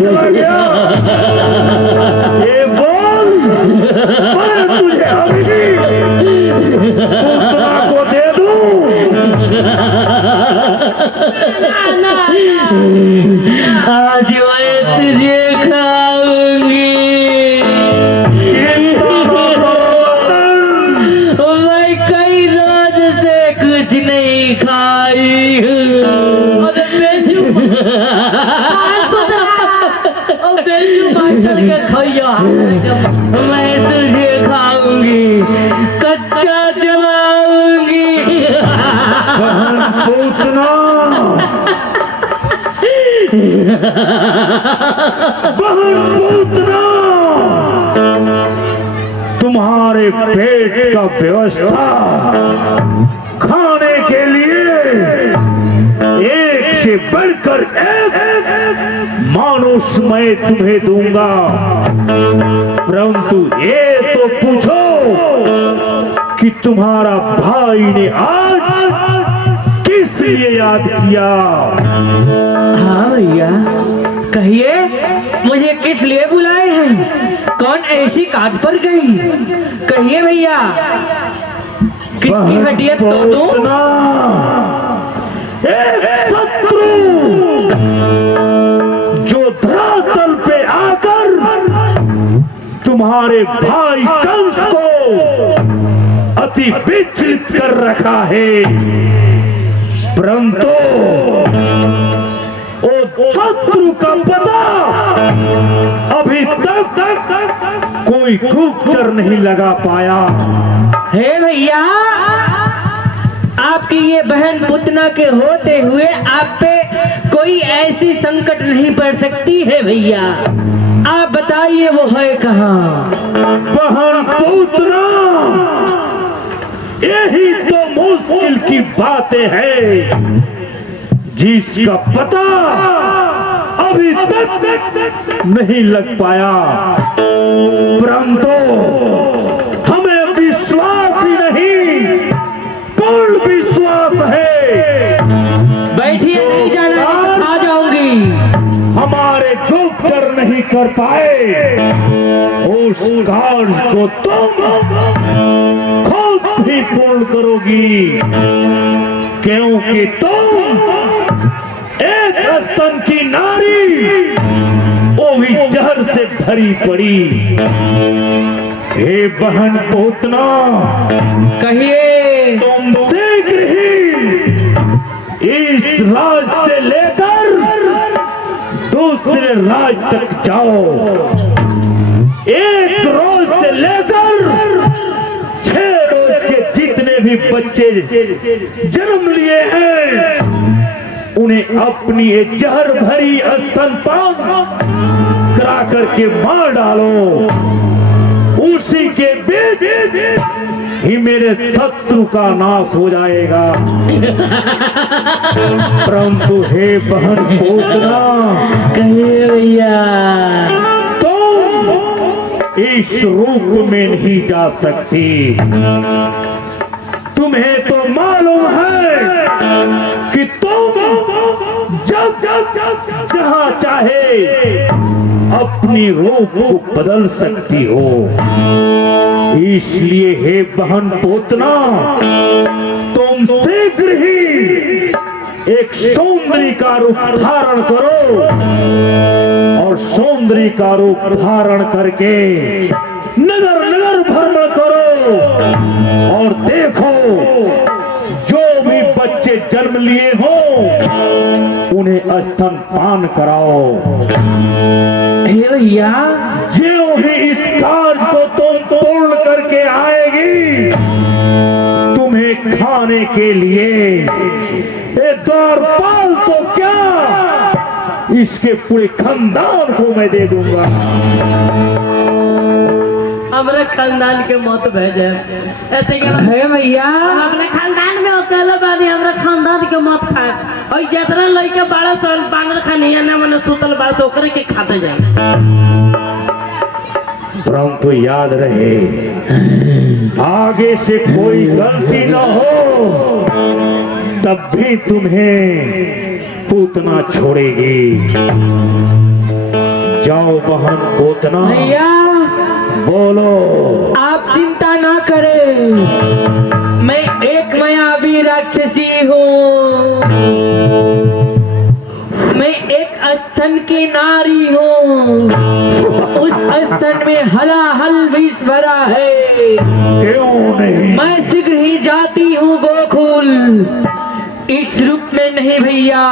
चला गया? ये बोल, मैं तुझे अभी पुत्रा को दे दूं? आज मैं तुझे खाऊंगी। मैं कई रोज से कुछ नहीं खाई मैं तुझे खाऊंगी, कच्चा जलाऊंगी। पूछना बहन पूछना, तुम्हारे पेट का व्यवस्था खाने के लिए एक से बढ़कर एक मानुष मैं तुम्हें दूंगा, परंतु ये तो पूछो कि तुम्हारा भाई ने आज किस लिए याद किया? हाँ भैया, कहिए मुझे किस लिए बुलाए हैं? कौन ऐसी काट पर गई? कहिए भैया, किसकी हड्डियां तोड़ूं? एक शत्रु जो धरातल पे आकर तुम्हारे भाई कंस को अति विचलित कर रखा है, परंतु वो शत्रु का पता अभी तक कोई गुप्तचर नहीं लगा पाया हे भैया, आपकी ये बहन पुतना के होते हुए आप पे कोई ऐसी संकट नहीं पड़ सकती है भैया। आप बताइए वो है कहाँ? बहन पुतना, यही तो मुश्किल की बातें हैं जिसका पता अभी तक नहीं लग पाया, परंतु हमें विश्वास ही नहीं, पूर्ण विश्वास है। बैठिए, नहीं जाना, आ जाऊंगी। हमारे गुप्तचर नहीं कर पाए, उस कार्य को तुम खुद भी पूर्ण करोगी, क्योंकि तुम एक स्तन की नारी, वो भी जहर से भरी पड़ी। हे बहन पूतना, कहिए। तुम शीघ्र ही इस राज से लेकर दूसरे राज तक जाओ। एक रोज से लेकर 6 रोज के जितने भी बच्चे जन्म लिए हैं, उन्हें अपनी ये जहर भरी स्तनपान करा करके मार डालो। उसी के बीच ही मेरे शत्रु का नाश हो जाएगा। परंतु हे बहन पूतना, कहिए भैया। तुम इस रूप में नहीं जा सकती। तुम्हें तो मालूम है कि तुम जब जहां चाहे अपनी रूप को बदल सकती हो। इसलिए हे बहन पूतना, तुम शीघ्र ही एक सौंदर्य का रूप धारण करो और सौंदर्य का रूप धारण करके नगर नगर भ्रमण करो और देखो जो भी बच्चे जन्म लिए हो उन्हें स्तनपान कराओ। भैया, जो ही इस कार्य को तुम पूर्ण करके आएगी, तुम्हें खाने के लिए ये द्वारपाल तो क्या, इसके पूरे खानदान को मैं दे दूंगा। हमारे खानदान के मौत भेजे ऐसे है भैया। अपने खानदान में अकेले बादी हमरा खानदान के मौत खाए और जितना लड़के बड़ा सन बांगर खानिया ना मने सुतल बात ओकरे के खाते जाए। परंतु याद रहे, आगे से कोई गलती न हो, तब भी तुम्हें पूतना छोड़ेगी। बहन पूतना, भैया बोलो। आप चिंता ना करें, मैं एक मायावी राक्षसी हूँ, मैं एक स्तन की नारी हूँ, उस स्तन में हलाहल विष भरा है। क्यों नहीं? मैं शीघ्र ही जाती हूँ गोकुल, इस रूप में नहीं भैया,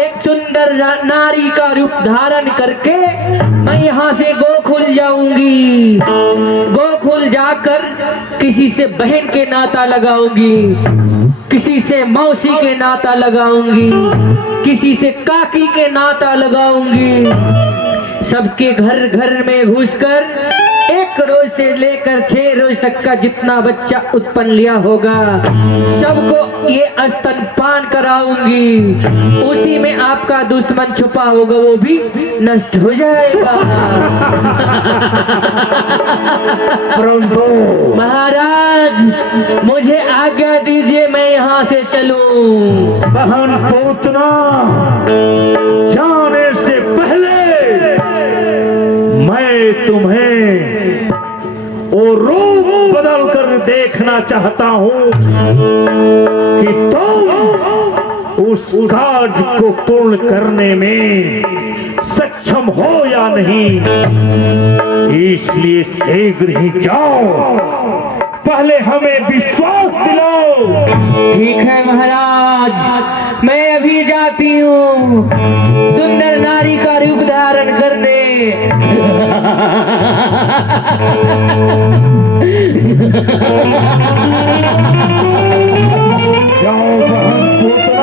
एक सुंदर नारी का रूप धारण करके मैं यहाँ से गोकुल जाऊंगी। गोकुल जाकर किसी से बहन के नाता लगाऊंगी, किसी से मौसी के नाता लगाऊंगी, किसी से काकी के नाता लगाऊंगी। सबके घर घर में घुसकर 1 रोज से लेकर 6 रोज तक का जितना बच्चा उत्पन्न लिया होगा सबको ये स्तनपान कराऊंगी। उसी में आपका दुश्मन छुपा होगा वो भी नष्ट हो जाएगा। प्रभु महाराज मुझे आज्ञा दीजिए, मैं यहाँ से चलूं। बहन पूतना, जाने से पहले मैं तुम्हें वो रूप बदल कर देखना चाहता हूँ कि तुम उस कार्य को पूर्ण करने में सक्षम हो या नहीं। इसलिए शीघ्र ही जाओ, पहले हमें विश्वास दिलाओ। ठीक है महाराज, मैं अभी जाती हूँ सुंदर नारी का रूप धारण करने। जाओ बहन पूतना।